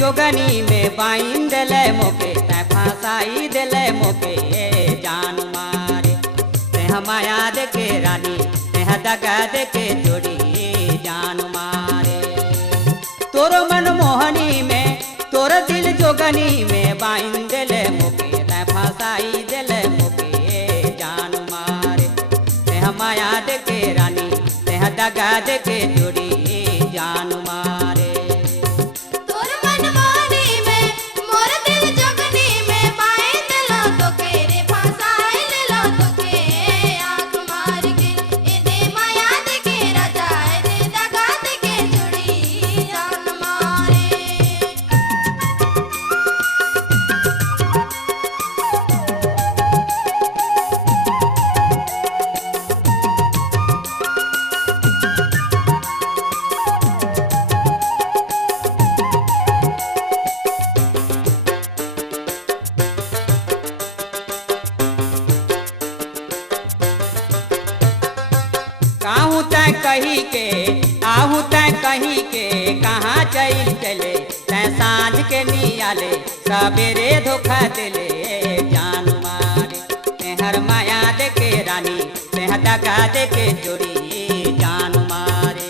जोगनी में बाइन दिले मोके तै फसाई दिले मोके जान मारे। तेह माया दे के रानी तेह दगा दे के जोड़ी जान मारे। तोर मन मोहनी में तोर दिल जोगनी में बाइन दिले मोके तै फसाई दिले मोके जान मारे। तेह माया दे के रानी तेह दगा दे के जोड़ी जान मारे। आहू तय कही के आहू तय कही के कहाँ चल चले तै सांझ के नियाले सवेरे धोखा दिले जान मारे। तेहर माया दे के रानी तेह दगा दे के जोड़ी जान मारे।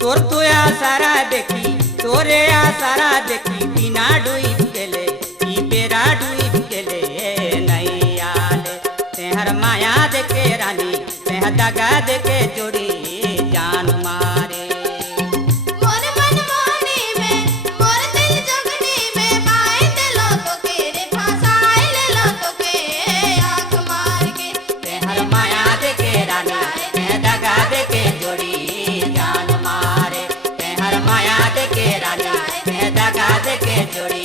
तोर तोया सारा देखी तोरे आ सारा देखी बिना डूब गेले ई बेरा डूब गेले नहीं आले। तेहर माया दे के रानी तेह दगा दे के जोड़ी जान मारे। तेहर माया दे के रानी तेह दगा दे के जोड़ी जान मारे। तेहर माया दे के रानी तेह दगा दे के जोड़ी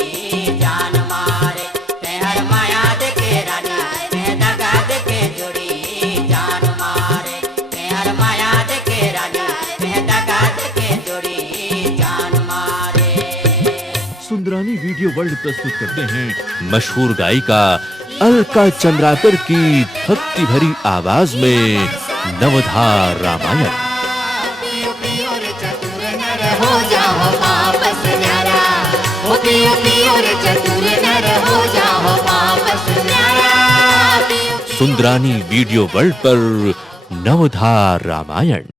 जान मारे। तेहर माया दे के रानी तेह दगा दे के जोड़ी जान मारे। तेहर माया दे के रानी तेह दगा दे के जोड़ी जान मारे। सुंदरानी वीडियो वर्ल्ड प्रस्तुत करते हैं मशहूर गायिका अलका चंद्राकर की भक्ति भरी आवाज में नवधार रामायण। हो जाओ वापस न्यारा, ओ पियो पियो रे चतुर नर हो जाओ वापस न्यारा। सुंदरानी वीडियो वर्ल्ड पर नवधार रामायण।